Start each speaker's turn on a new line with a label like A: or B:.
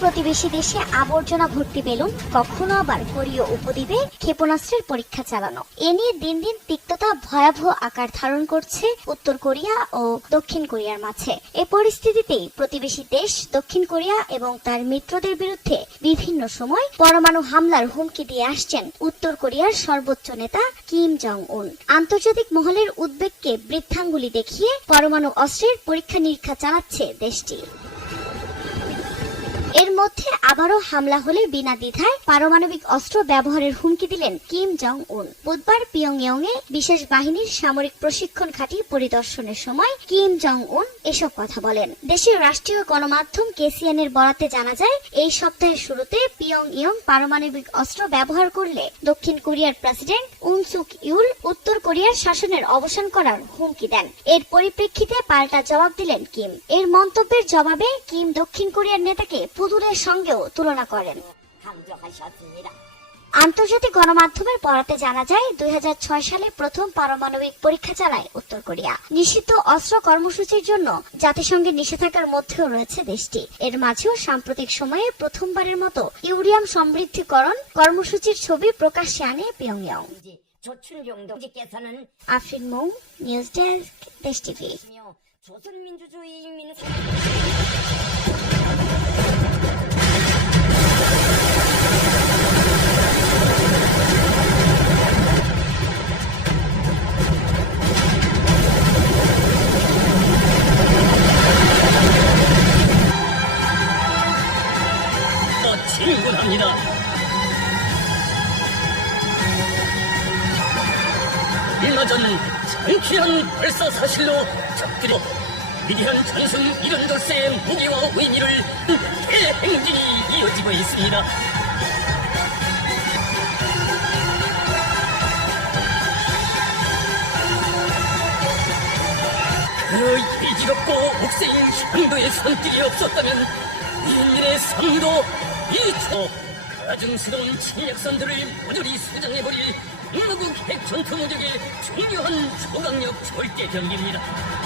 A: প্রতিবেশী দেশে আবর্জনা ভর্তি বেলুন কখনো আবার কোরীয় উপদ্বীপে ক্ষেপণাস্ত্রের পরীক্ষা চালানো। এ নিয়ে দিন দিন তিক্ততা ভয়াবহ আকার ধারণ করছে উত্তর কোরিয়া ও দক্ষিণ কোরিয়ার মাঝে। এ পরিস্থিতিতেই প্রতিবেশী দেশ, দক্ষিণ কোরিয়া এবং তার মিত্রদের বিরুদ্ধে বিভিন্ন সময় পরমাণু হামলার হুমকি দিয়ে আসছেন উত্তর কোরিয়ার সর্বোচ্চ নেতা কিম জং উন আন্তর্জাতিক মহলের উদ্বেগকে বৃদ্ধাঙ্গুলি দেখিয়ে পরমাণু অস্ত্রের পরীক্ষা নিরীক্ষা চালাচ্ছে দেশটি। এর মধ্যে আবারও হামলা হলে বিনা দ্বিধায় পারমাণবিক অস্ত্র ব্যবহারের হুমকি দিলেন কিম জং উন বুধবার পিয়ংইয়ং এ বিশেষ বাহিনীর সামরিক প্রশিক্ষণ ঘাঁটি পরিদর্শনের সময় কিম জং উন এসব কথা বলেন। দেশের রাষ্ট্রীয় গণমাধ্যম কেসিয়ানের বরাতে জানা যায়, এই সপ্তাহের শুরুতে পিয়ং ইয়ং পারমাণবিক অস্ত্র ব্যবহার করলে দক্ষিণ কোরিয়ার প্রেসিডেন্ট উনসুক ইউল উত্তর কোরিয়ার শাসনের অবসান করার হুমকি দেন। এর পরিপ্রেক্ষিতে পাল্টা জবাব দিলেন কিম। এর মন্তব্যের জবাবে কিম দক্ষিণ কোরিয়ার নেতাকে পুতুলের সঙ্গেও তুলনা করেন। আন্তর্জাতিক গণমাধ্যমের বরাতে জানা যায় দুই সালে প্রথম পারমাণবিক পরীক্ষা চালায় উত্তর কোরিয়া নিষিদ্ধ অস্ত্র কর্মসূচির জন্য জাতিসংঘের নিষেধাজ্ঞার মধ্যেও রয়েছে দেশটি এর মাঝেও সাম্প্রতিক সময়ে প্রথমবারের মতো ইউরিয়াম সমৃদ্ধিকরণ কর্মসূচির ছবি প্রকাশ্যে আনে পিয়ংইয়ং
B: 이제 조춘용 동지께서는
A: Afrin Mou news desk Desh TV
B: 며 조선민주주의 민사
C: 어, 진군합니다. 얼마 전 장쾌한 발사 사실로 적들이 위대한 전승 이른돌세의 무기와 의미를 대행진이 이어지고 있습니다. 그 이지럽고 옥세인 향도의 손길이 없었다면 인민의 삶도 이초 가증스러운 침략선들을 모조리 수장해버릴 북로국 핵 전투 무력의 중요한 초강력 절대 경기입니다.